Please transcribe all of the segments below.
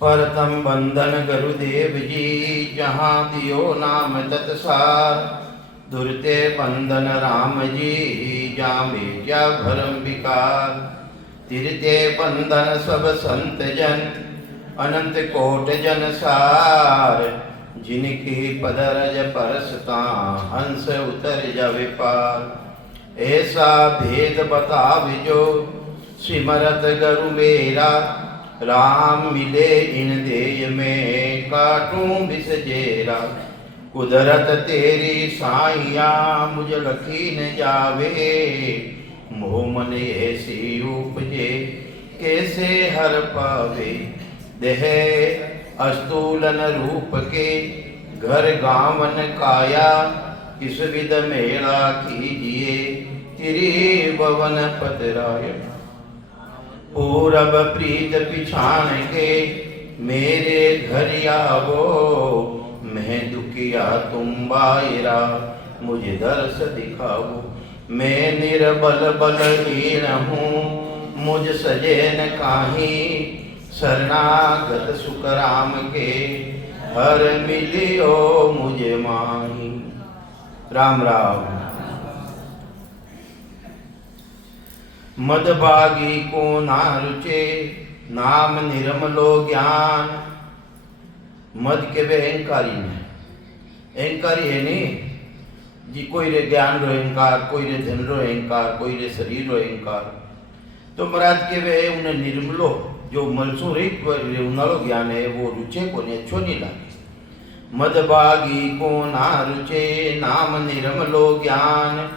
परतम बंधन गुरुदेव जी, जहाँ दियो नाम तत्सार। दुरते बंधन राम जी, जामे क्या भरम विकार। तिरते बंधन सब संत जन, अनंत कोट जन सार। जिनकी पदरज परसता, हंस उतर जावे पार। ऐसा भेद बताविजो, सिमरत गुरु मेरा। राम मिले इन देय में, काटूं बिस जेरा। कुदरत तेरी साइया, मुझ लखी न जावे। मोह मन ऐसी उपजे, कैसे हर पावे। देह अस्तूलन रूप के, घर गावन काया। किस विध मेला कीजिए, त्रिभुवन पतराय। पूरब प्रीत पिछाण के, मेरे घर आवो। मैं दुखिया तुम बायरा, मुझे दर्श दिखाओ। मैं निर्बल बलहीन हूँ, मुझ सजैन काहीं। शरणागत सुख राम के, हर मिलियो मुझे माही। राम राम। मदभागी को ना रुचे, नाम निर्मलो ज्ञान। मद के वे अहंकारी ने, अहंकारी है नहीं जी। कोई रे ज्ञान रो अहंकार, कोई रे धन रो अहंकार, कोई रे शरीर रो अहंकार। तो महाराज के वे उन्हें निर्मलो, जो मलसो रहित उनालो ज्ञान है, वो रुचे को ने अच्छो नहीं लागे। मदभागी को ना रुचे, नाम निर्मलो ज्ञान।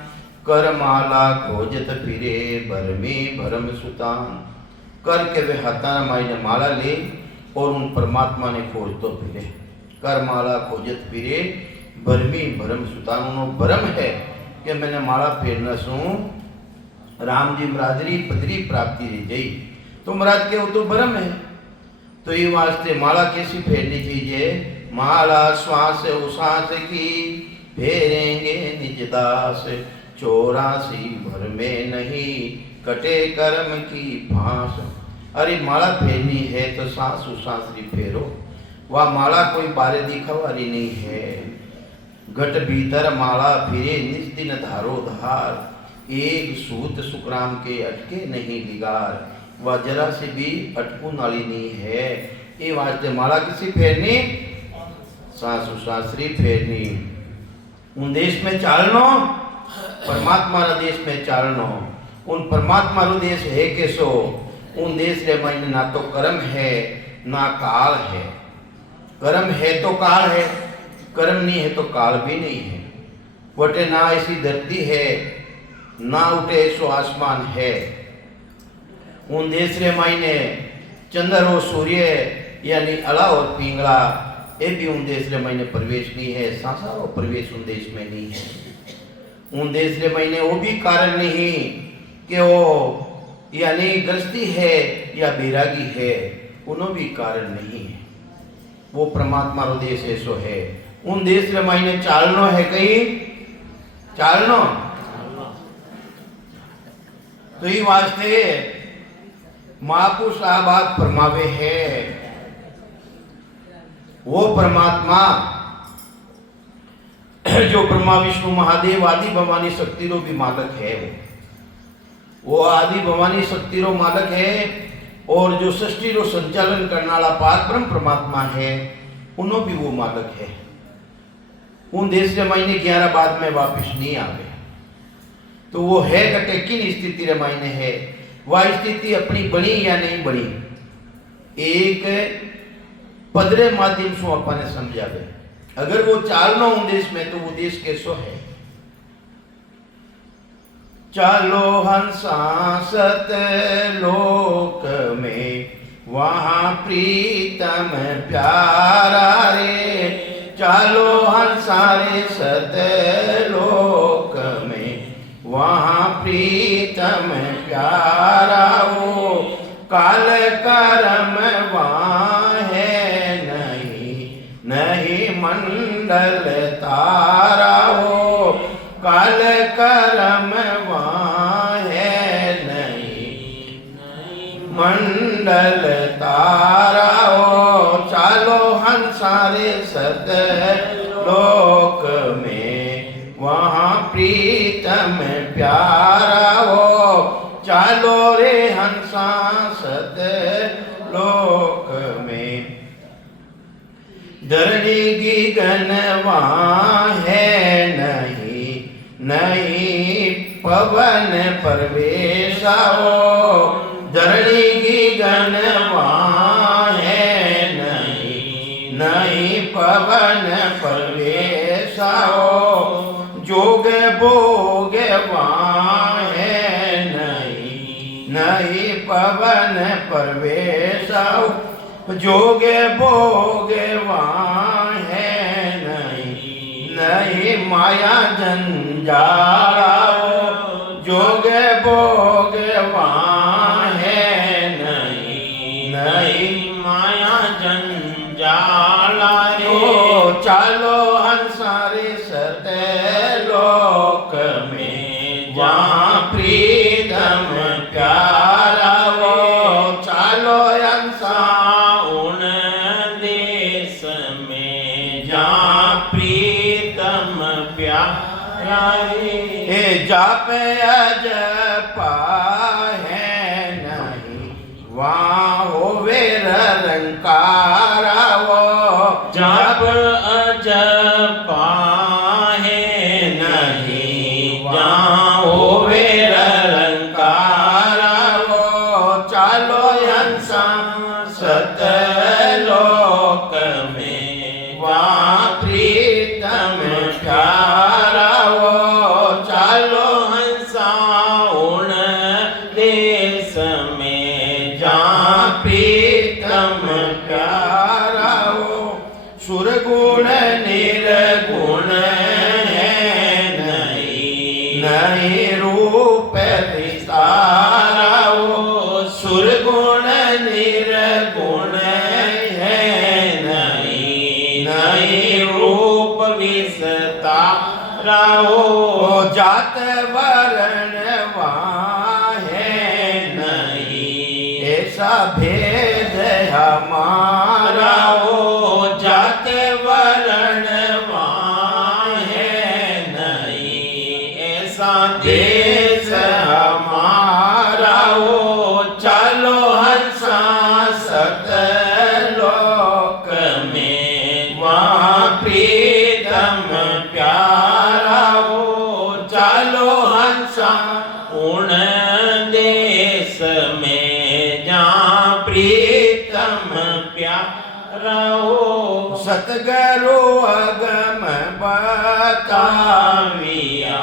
कर माला खोजत फिरे, भरमी भरम सुतान। कर के वे हाथा माईने माला ले, और उन परमात्मा ने खोज तो फिरे। कर माला खोजत फिरे, भरमी भरम सुतान। उनो भरम है कि मैंने माला फेरना सू, राम जी महाराजरी पदरी प्राप्ति रह गई। तो महाराज के वो तो भरम है। तो ये वास्ते माला कैसी फेरनी चाहिए। माला श्वास उश्वास की, फेरेंगे निज दास। 84 भर में नहीं, कटे कर्म की फांस। अरे माला फेरनी है तो सांस उसांसरी फेरो। वह माला कोई बारे दिखावारी नहीं है। घट भीतर माला फिरे, निज दिन धारो धार। एक सूत सुखराम के अटके नहीं लिगार। वह जरा से भी अटकू नाली नहीं है। ये वास्ते माला किसी फेरनी, सांस उसांसरी फेरनी। उन देश में चालनो, परमात्मा रा देश में चालनो। उन परमात्मा रो देश है कैसो। उन देश रे मन ना तो कर्म है, ना काल है। कर्म है तो काल है, कर्म नहीं है तो काल भी नहीं है। वटे ना ऐसी धरती है, ना उठे ऐसो आसमान है। उन देश रे मायने चंद्र और सूर्य यानी अला और पिंगला, ये भी उन देश रे मायने प्रवेश नहीं है। सांसारो प्रवेश उन देश में नहीं है। उन देश रे मायने वो भी कारण नहीं कि वो यानी ग्रस्ती है या बैरागी है, उनो भी कारण नहीं है। वो परमात्मा रो देश ऐसो है। उन देश रे मायने चालनो है, कहीं चालनो। तो ये वास्ते महापुरुष आ बात फरमावे है। वो परमात्मा जो ब्रह्मा विष्णु महादेव आदि भवानी शक्ति रो भी मालक है। वो आदि भवानी शक्ति रो मालक है। और जो सृष्टि रो संचालन करने वाला पार ब्रह्म परमात्मा है, उनो भी वो मालक है। उन देश रे मायने 11 बाद में वापिस नहीं आवे। तो वो है कटे किन स्थिति रे मायने है। वह स्थिति अपनी बनी या नहीं बनी, एक पदरे माध्यम से अपने समझावे। अगर वो चालनो उन देश में, तो वो देश कैसो है। चालो हंसा सत लोक में, वहाँ प्रीतम प्यारा रे। चालो हंसा रे सत लोक में, वहाँ प्रीतम प्यारा हो। काल कर्म वहाँ है नहीं, नहीं मंडल तारा हो। काल कर्म वहाँ है नहीं, मंडल तारा हो। सारे सतलोक में, वहाँ प्रीतम प्यारा हो। चालो रे हंसा सतलोक में, धरणी की गनवा है नहीं, नहीं पवन परवेशा हो। धरणी की गनवा है नहीं, नहीं पवन परवेशा हो। जोग भोग वहाँ है नहीं, नहीं पवन परवेशा हो। जोग भोग वहाँ है नहीं, नहीं माया जंजाल। जोग भोग वहाँ है नहीं, नहीं माया जंजाल। चालो अंसारे सतलोक में, जहाँ प्रीतम प्यारा हो। चालो अंसा उन देश में, जहाँ प्रीतम प्यारा है। जाप अजपा है नहीं, वहाँ होवे रंकारा हो। जाप अजपा है नहीं, जहाँ होवे रंकारा हो। चालो हंसा सतलोक में, वहाँ प्रीतम प्यारा हो। चालो हंसा उन देश में, जहाँ प्रीतम प्यारा हो। सुरगुण निर्गुण है नहीं, नहीं रूप विस्तारा हो। सुरगुण निर्गुण है नहीं, नहीं रूप विस्तारा हो। जात वर्ण वहाँ है नहीं, ऐसा भेद हमारा हो। जात वर्ण वहाँ है नहीं, ऐसा देश हमारा हो। चलो हंसा सतलोक में, वहाँ प्रीतम प्यारा हो। चलो हंसा उन देश में, जहाँ प्रीतम प्यारा हो। सतगुरु अगम बताविया,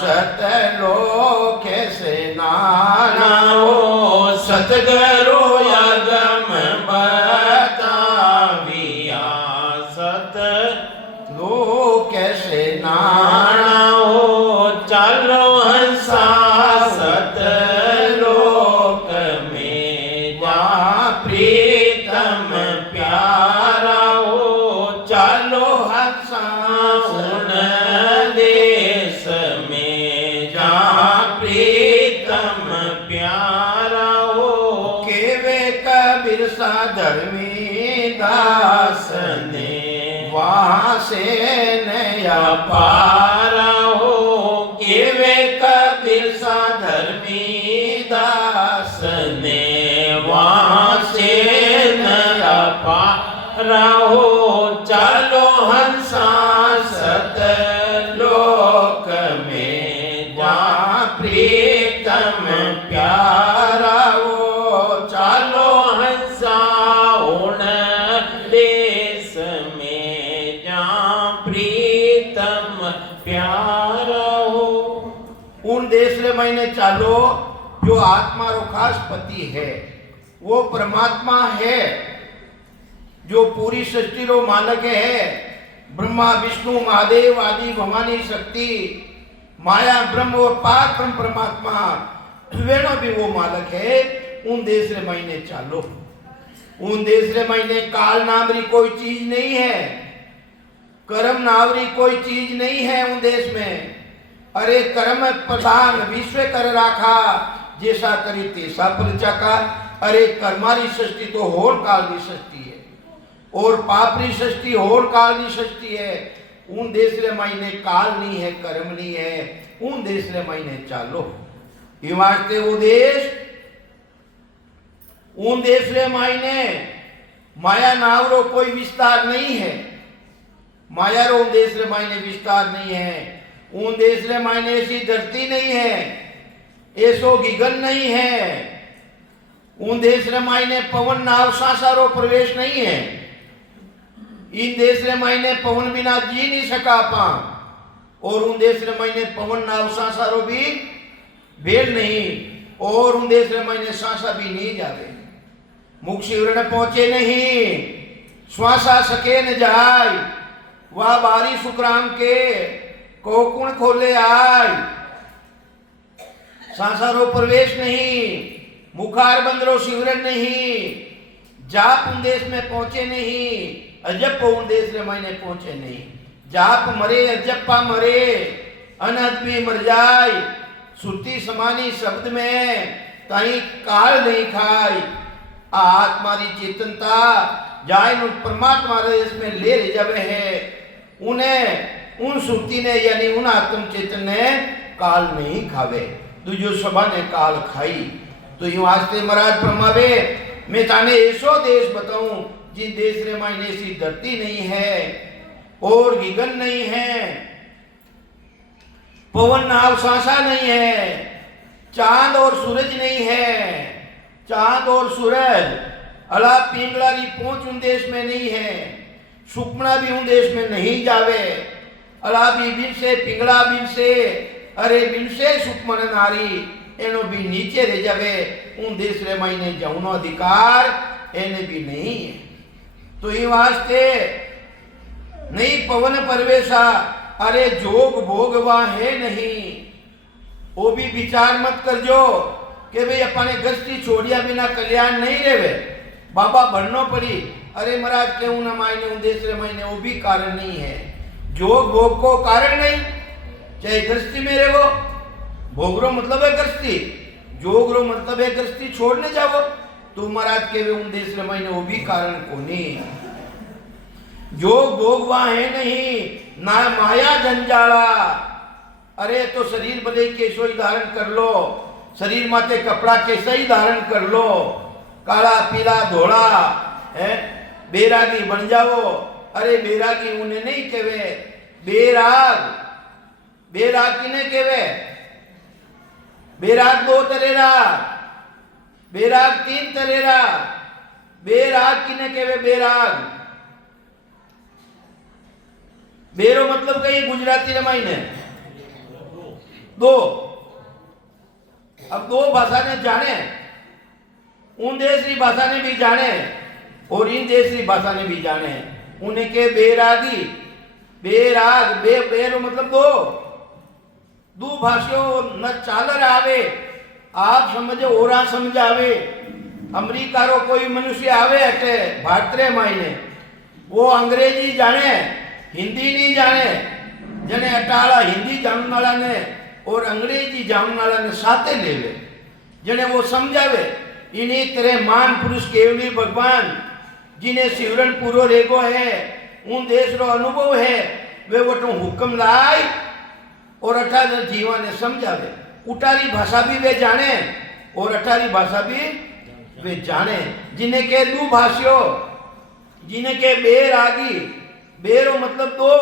सतलोक से नाना हो। सतगुरु अगम बताविया, सतलोक से नाना हो। चलो हंसा सतलोक में, जहाँ प्रीतम प्यारा हो। चलो हंसा उन देश में, जहाँ प्रीतम प्यारा हो। केवे कबीर सा धर्मी दास ने, वहाँ से नया पारा हो। केवे कबीर सा धर्मी दास ने, वहाँ से नया पारा हो। चलो हंसा सतलोक में, जहाँ प्रीतम प्यारा हो। चलो हंसा उन देश में, जहाँ प्रीतम प्यारा हो। उन देश रे महीने चालो जो आत्मा रो खास पति है, वो परमात्मा है, जो पूरी सृष्टि रो मालक है। ब्रह्मा विष्णु महादेव आदि भवानी शक्ति माया ब्रह्म और पार ब्रह्म परमात्मा वेणो भी वो मालक है। उन देश रे महीने चालो, उन देश रे महीने काल नामरी कोई चीज नहीं है, कर्म नामरी कोई चीज नहीं है उन देश में। अरे कर्म प्रधान विश्व कर राखा, जैसा करी तैसा फल चका। अरे कर्मारी सृष्टि तो होर काल की सृष्टि है। और पापरी षष्ठी होर काल की षष्ठी है। उन देसरे महीने काल नहीं है, कर्म नहीं है, उन देसरे महीने चालो। ये वास्ते वो देश उन देसरे महीने माया नावरो कोई विस्तार नहीं है। माया रो उन देसरे महीने विस्तार नहीं है। उन देसरे महीने ऐसी धरती नहीं है, ऐसो गिगन नहीं है। उन देसरे महीने पवन नाव सासारो प्रवेश नहीं है। इन देसरे महीने पवन बिना जी नहीं सका पा, और उन देसरे महीने पवन नाव सासारो भी भेल नहीं, और उन देसरे महीने सासा भी नहीं जावे। मुख शिवरण पहुंचे नहीं, श्वासा सके न जाय, वह बारी सुखराम के कोकुण खोले आय। सासारो प्रवेश नहीं, मुखार बंदरो शिवरण नहीं, जाप उन देश में पहुंचे नहीं, अजप उन देश में महीने पहुंचे नहीं। जाप मरे अजप्पा मरे, अनहद भी मर जाय, श्रुति समानी शब्द में कहीं काल नहीं खाई। आत्मारी चेतनता जाय परमात्मा इसमें ले जावे है, उन्हें उन श्रुति ने यानी उन आत्म चेतन ने काल नहीं खावे। तो जो सभा ने काल खाई, तो यूं वास्ते महाराज फरमावे, मैं ताने ऐसो देश बताऊं जिन देश रे मायने ऐसी धरती नहीं है और गिगन नहीं है, पवन नाव सांसा नहीं है, चांद और सूरज नहीं है। चांद और सूरज अला पिंगला की पहुंच उन देश में नहीं है, सुपना भी उन देश में नहीं जावे। अला भी बिन से पिंगला बिन से, अरे बिन से सुपमन नारी एनो भी नीचे रह जावे। उन देश रे मायने जाऊनो अधिकार एने भी नहीं है। तो ये वास्ते नहीं पवन परवेशा, अरे जोग भोग वहां है नहीं। वो भी विचार मत करजो कि भाई अपने गस्ती छोड़िया बिना कल्याण नहीं रेवे, बाबा भरनो पड़ी। अरे महाराज क्यों न मायने उन देश रे मायने, वो भी कारण नहीं है। जोग भोग को कारण नहीं, चाहे गृहस्थी में रहो, भोगरो मतलब है गृहस्थी, जोगरो मतलब है गृहस्थी छोड़ने जाओ, तो महाराज के उन देश रे मायने वो भी कारण को नहीं। जोग भोग वहां है नहीं, ना माया जंजाला। अरे तो शरीर बदे कैसो ही धारण कर लो, शरीर माथे कपड़ा कैसा ही धारण कर लो, काला पीला धोला है, बेरागी बन जाओ। अरे बेरागी उन्हें नहीं कहवे, बेराग बेराग किने कहवे। बेराग दो तरेरा, बेराग तीन तरेरा, बेराग किने कहवे। बेराग बेरो मतलब कहीं गुजराती रमाई ने दो। अब दो भाषा ने जाने, उन देश की भाषा ने भी जाने और इन देश की भाषा ने भी जाने। उन्हें के बेरागी, बेराग, बेरो मतलब दो। दो भाषियों न चालर आवे, आप समझो ओरा समझावे। अमेरिका रो कोई मनुष्य आवे अटे भारतीय मायने, वो अंग्रेजी जाने, हिंदी नहीं जाने। जने अटाला हिंदी जानने वाला ने और अंग्रेजी जानने वाला ने साथे लेवे, जने वो समझावे। इन्हीं तरह मान पुरुष केवली भगवान जिन्हें शिवरण पूरो रेगो है, उन देश रो अनुभव है, वे वटो हुक्म लाई और 18 जीवा ने समझावे। उटारी भाषा भी वे जाने और अठारी भाषा भी वे जाने। जिन्हें के दो भाषियों, जिन्हें के बेरागी, बेरो मतलब दो,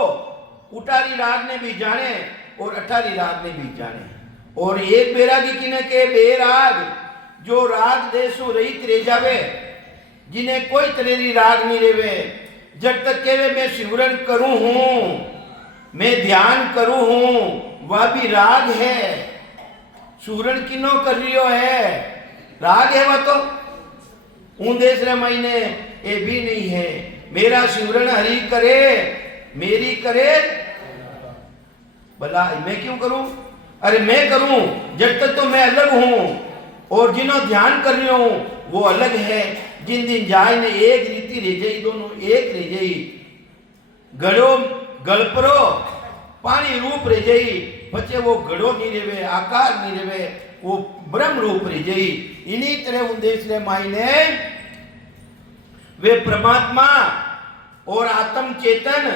उटारी राग ने भी जाने और अठारी राग ने भी जाने। और एक बेरागी किने के बेराग, जो राग देशो रहित रह जावे, जिन्हें कोई तरेरी राग नहीं रेवे। जब तक के वे मैं शिवरण करूं हूं, मैं ध्यान करूं हूं, वह भी राग है। शिवरण किनो कर रियो है, राग है वह तो। उन देश रे महीने ये भी नहीं है। मेरा शिवरण हरि करे, मेरी करे भला मैं क्यों करूं। अरे मैं करूं जब तक तो मैं अलग हूं, और जिन्हों ध्यान कर रही हूं वो अलग है। जिन दिन जाए ने एक रीति रह जाई, दोनों एक रह जाई। गड़ो गलपरो पानी रूप रह जाई, बच्चे वो गड़ो नहीं रेवे, आकार नहीं रेवे, वो ब्रह्म रूप रह जाई। इन्हीं तरह उन देश रे मायने वे परमात्मा और आत्म चेतन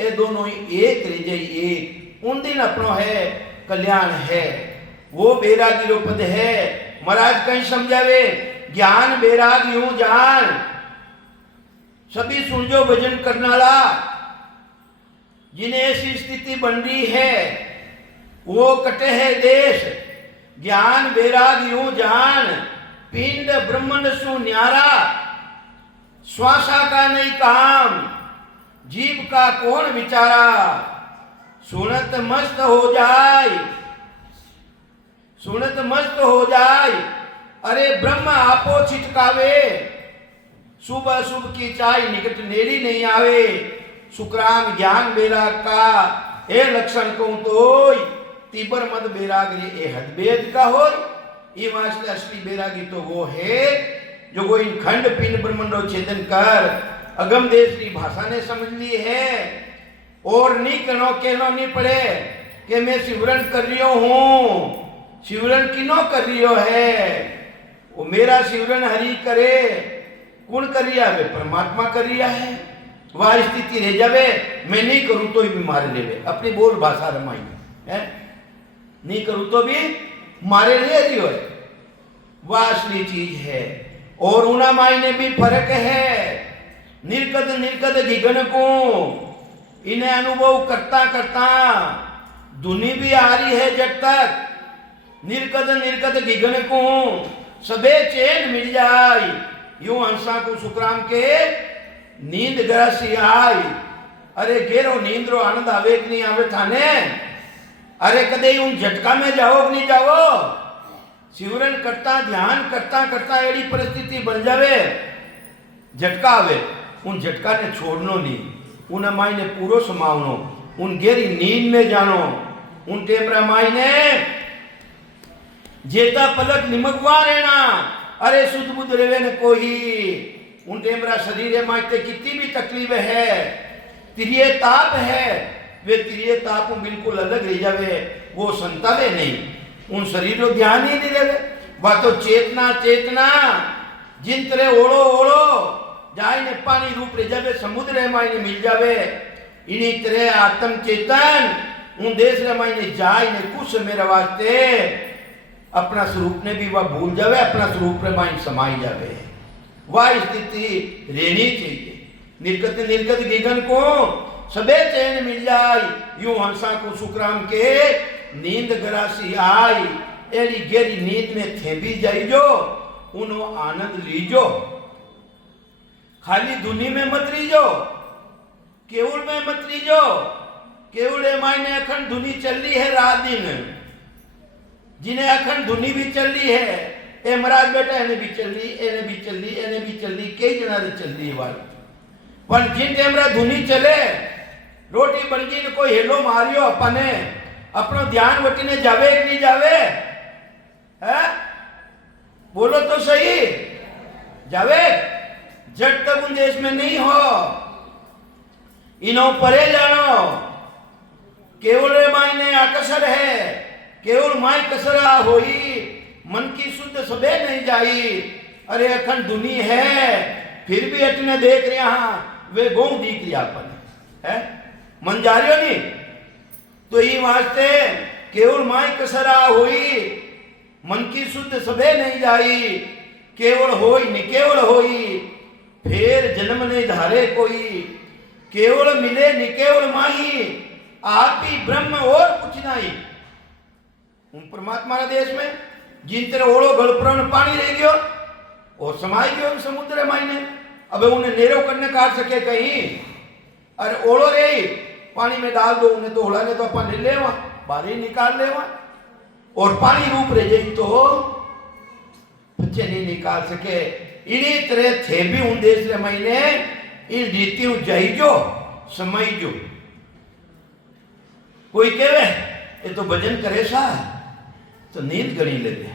ये दोनों ही एक रह जाई एक। उन दिन अपनो है कल्याण है, वो बैरागी रो पद है। महाराज कहीं समझावे ज्ञान बैराग यूं जान, सभी सुन जो भजन करने वाला जिन्हें ऐसी स्थिति बन रही है वो कटे है देश। ज्ञान बैराग यूं जान, पिंड ब्रह्मांड सु न्यारा, श्वासा का नहीं काम, जीव का कौन विचारा, सुनत मस्त हो जाए, सुनत मस्त हो जाए। अरे ब्रह्म आपो छिटकावे, सुबह शुभ की चाय निकट नेरी नहीं आवे। सुकराम ज्ञान बैराग का ए लक्षण कहूं तो तीबर मद बैराग रे ए हद भेद का हो। ये वास्ते असली बैरागी तो वो है जो कोई खंड पिंड ब्रह्मांडो छेदन कर अगम देश की भाषा ने समझ ली है और नहीं कनो कहनो नहीं पड़े कि मैं शिवरण कर रही हूं। शिवरण किनो कर रही है? वो मेरा शिवरण हरि करे, कौन कर रिया है? परमात्मा कर रिया है। वह स्थिति रह जावे मैं नहीं करूं तो भी मारे लेवे, अपनी बोल भाषा रमाई है, नहीं करूं तो भी मारे ले रही हो। वह असली चीज है। और उना मायने भी फर्क है। निर्गत निर्गत गिगन को इन्हें अनुभव करता करता धुनी भी आ रही है जब तक निर्गत निर्गत गिगन को सबे चैन मिल जाए। यूं हंसा को सुकराम के नींद ग्रसी आई। अरे गेरो नींद्रो आनंद आवे कि नहीं आवे थाने? अरे कदे उन झटका में जाओ कि नहीं जाओ? शिवरण करता ध्यान करता करता एड़ी परिस्थिति बन जावे झटका आवे, उन झटका ने छोड़नो नहीं, उन माई ने पूरो समावनो, उन गेरी नींद में जानो, उन टेमरा माई ने जेता पलक निमगवा रहना। अरे सुध बुध रेवे न कोई, उन टेमरा शरीर माइते कितनी भी तकलीफ है, तिरिये ताप है, वे तिरिये ताप बिल्कुल अलग रह जावे, वो संतावे नहीं, उन शरीर को ध्यान ही नहीं देवे। वह तो चेतना चेतना जिन तरह ओढ़ो ओढ़ो जाए ने पानी रूप रह जावे, समुद्र माई ने मिल जावे। इन्हीं तरह आत्म चेतन उन देश रे माई ने जाए ने कुछ मेरे वास्ते अपना स्वरूप ने भी वह भूल जावे, अपना स्वरूप रे माई समाई जावे। वह स्थिति रहनी चाहिए। निर्गत निर्गत गिगन को सबे चैन मिल जाए। यूं हंसा को सुकराम के नींद गरासी आई। एड़ी गेरी नींद में थे भी जाइजो, उनो आनंद लीजो। खाली धुनी में मत रीजो, केवल में मत रीजो। केवल मायने अखंड धुनी चल रही है रात दिन, जिन्हें अखंड धुनी भी चल रही है। ए महाराज बेटा एने भी चल रही, एने भी चल रही, एने भी चल रही, कई जना चल रही है वाली। पर जिन टेमरा धुनी चले, रोटी बन गई न कोई हेलो मारियो अपने, अपनो ध्यान वटी ने जावे कि नहीं जावे? है बोलो तो सही, जावे? जट तक उन देश में नहीं हो, इनो परे जानो। केवल मायने आकसर है, केवल माय कसरा होई, मन की शुद्ध सबे नहीं जाई। अरे अखंड धुनी है, फिर भी अटने देख रहे वे गौ दिख रहा अपन है, मन जा रही हो नहीं तो ये वास्ते केवल माय कसरा होई, मन की शुद्ध सबे नहीं जाई। केवल होई निकेवल होई, फिर जन्म ने धारे कोई। केवल मिले निकेवल माही, आप ही ब्रह्म और कुछ नहीं। उन परमात्मा देश में जिन तरह ओढ़ो गलप्रण पानी रह गयो और समाई गयो समुद्र मायने। अब उन्हें नेरो करने काट सके कहीं? अरे ओढ़ो रे पानी में डाल दो उन्हें, तो ओढ़ा ने तो अपन ले लेवा, बाहर ही निकाल लेवा। और पानी रूप रह जाए तो बच्चे नहीं निकाल सके। इन्हीं तरह थे भी उन देश रे महीने इन रीतियों जाइजो समझो। कोई कहे ये तो भजन करे सा तो नींद गणी लेते।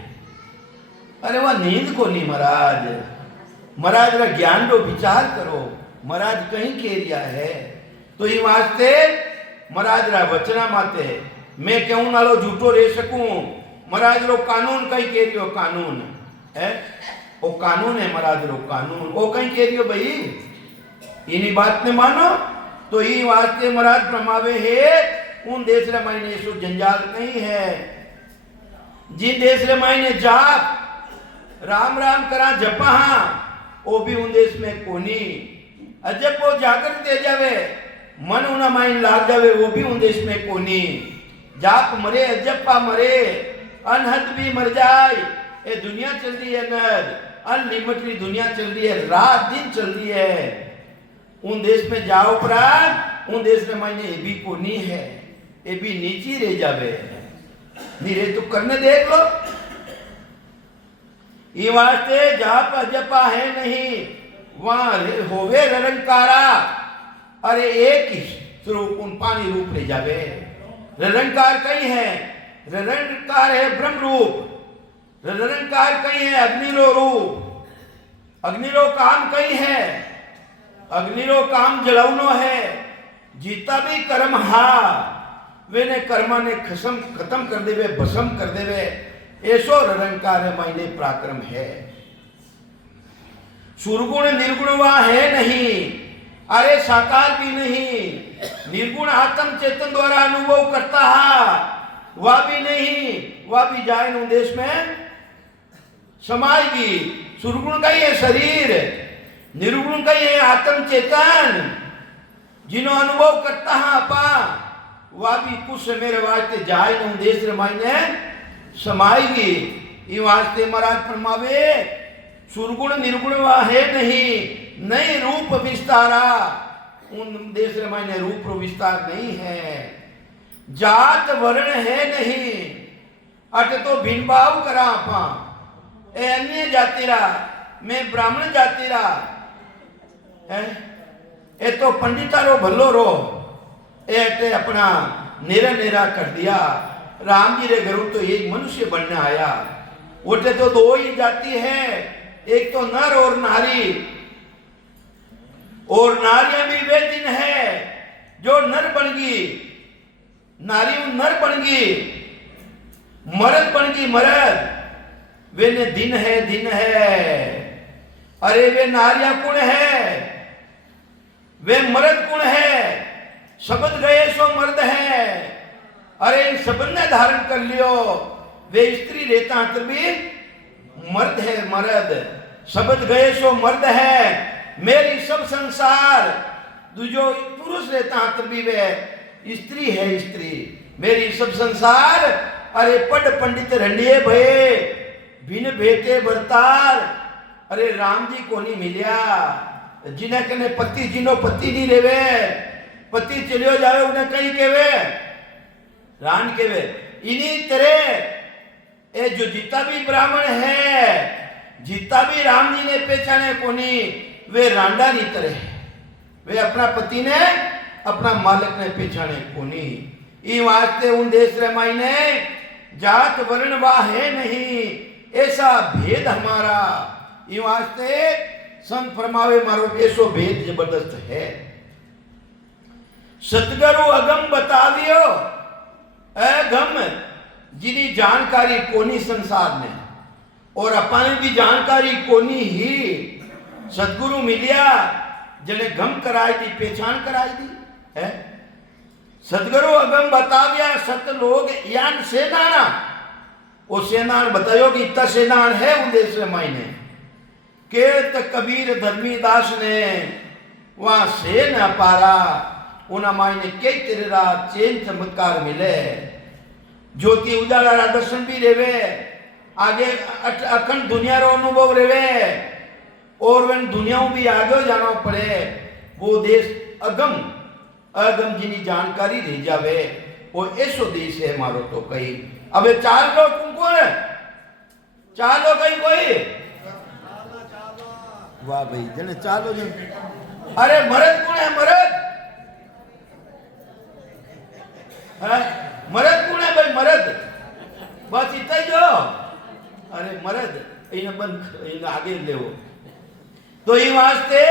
अरे वह नींद को नहीं महाराज, महाराज रा ज्ञान रो विचार करो। महाराज कहीं कह रिया है तो ये वास्ते महाराज रा वचना माते मैं क्यों नालो झूठो रह सकूं। महाराज रो कानून कहीं कह रियो, कानून है वो कानून है महाराज रो कानून। वो कहीं कह रियो भाई इन्हीं बात ने मानो तो ये वास्ते महाराज फरमावे है उन देश रे मायने सो जंजाल नहीं है। जिन देश रे मायने जाप राम राम करा जपा वो भी उन देश में कोनी। अजब वो जागृत दे जावे मन उना माइन लाग जावे वो भी उन देश में कोनी। जाप मरे अजप्पा मरे अनहद भी मर जाए। ये दुनिया चल रही है नद अनलिमिटेड दुनिया चल रही है रात दिन चल रही है। उन देश में जाओ प्राण उन देश में मायने ये भी कोनी है ये भी नीची रह जावे नीरे तो करने देख लो। ये वास्ते जाप अजपा है नहीं वहां होवे निरंकारा। अरे एक ही स्वरूप उन पानी रूप ले जावे। निरंकार कहीं है निरंकार है ब्रह्म रूप। निरंकार कहीं है अग्निलो रूप। अग्निलो काम कहीं है अग्निलो काम जलाउनो है। जीता भी कर्म हा वे ने कर्मा ने खत्म कर देवे भस्म कर देवे ऐसो निरंकार है मायने पराक्रम है। सुरगुण निर्गुण वह है नहीं। अरे साकार भी नहीं। निर्गुण आत्म चेतन द्वारा अनुभव करता है वह भी नहीं। वह भी जाए उन देश में समाएगी। सुरगुण का ही है शरीर निर्गुण का ही है आत्म चेतन जिन्हों अनुभव करता है अपा वह भी कुछ मेरे वास्ते जाए उन देश रे मायने समाएगी। ये वास्ते महाराज फरमावे सुरगुण निर्गुण वह है नहीं नहीं रूप विस्तारा। उन देश रे मायने रूप विस्तार नहीं है। जात वर्ण है नहीं अट तो भिन्न भाव करा आपा ए अन्य जाति रा मैं ब्राह्मण जाति रा ए तो पंडितारो भलो रो ए अपना नेरा नेरा कर दिया। राम जी रे घरों तो एक मनुष्य बनने आया। उठे तो दो ही जाति है एक तो नर और नारी और नारियां भी वे दिन है जो नर बन गई नारी नर बन गई मर्द बन गई मर्द वे ने दिन है। अरे वे नारियां कुण है वे मर्द कुण है शब्द गए सो मर्द है। अरे इन शब्द ने धारण कर लियो वे स्त्री रहता तो भी मर्द है मर्द शब्द गए सो मर्द है। मेरी सब संसार जो पुरुष रहता तो भी वे स्त्री है स्त्री मेरी सब संसार। अरे पढ़ पंडित रंडिये भये बिन बेटे बरतार। अरे राम जी को नहीं मिलिया जिन्हें कने पति जिनो पति नहीं रेवे पति चलियो जावे उन्हें कहीं केवे रान केवे। इन्हीं तरह ए जो जीता भी ब्राह्मण है जीता भी राम जी ने पहचाने कोनी वे रांडा नहीं तरह वे अपना पति ने अपना मालिक ने पहचाने कोनी। ई वास्ते उन देश रे मायने जात वर्ण वा है नहीं ऐसा भेद हमारा। ई वास्ते संत फरमावे मारो ऐसो भेद जबरदस्त है। सतगुरु अगम बतावियो अगम जिनी जानकारी कोनी संसार ने और अपने भी जानकारी कोनी ही सतगुरु मिलिया जने गम कराई दी पहचान कराई दी है। सतगुरु अगम बताविया सत लोग यान सेनाना वो सेनान बतायो कि इतना सेनान है उन देश में मायने केत कबीर धर्मी दास ने वहां से न पारा उना मायने कई तेरा चेन चमत्कार मिले ज्योति उजाला दर्शन भी रेवे आगे अखंड दुनिया रो अनुभव रेवे और वन दुनियाओं भी आगे जाना पड़े वो देश अगम अगम जिनी जानकारी रह जावे वो ऐसो देश है मारो तो कहीं। अबे चार लोग कौन है चार लोग कहीं कोई वाह भाई जने चालो जन। अरे मर्द कौन है मर्द है मर्द कौन है भाई मर्द बस इतना ही जो। अरे मर्द इन बंद इन आगे ले वो तो ये वास्ते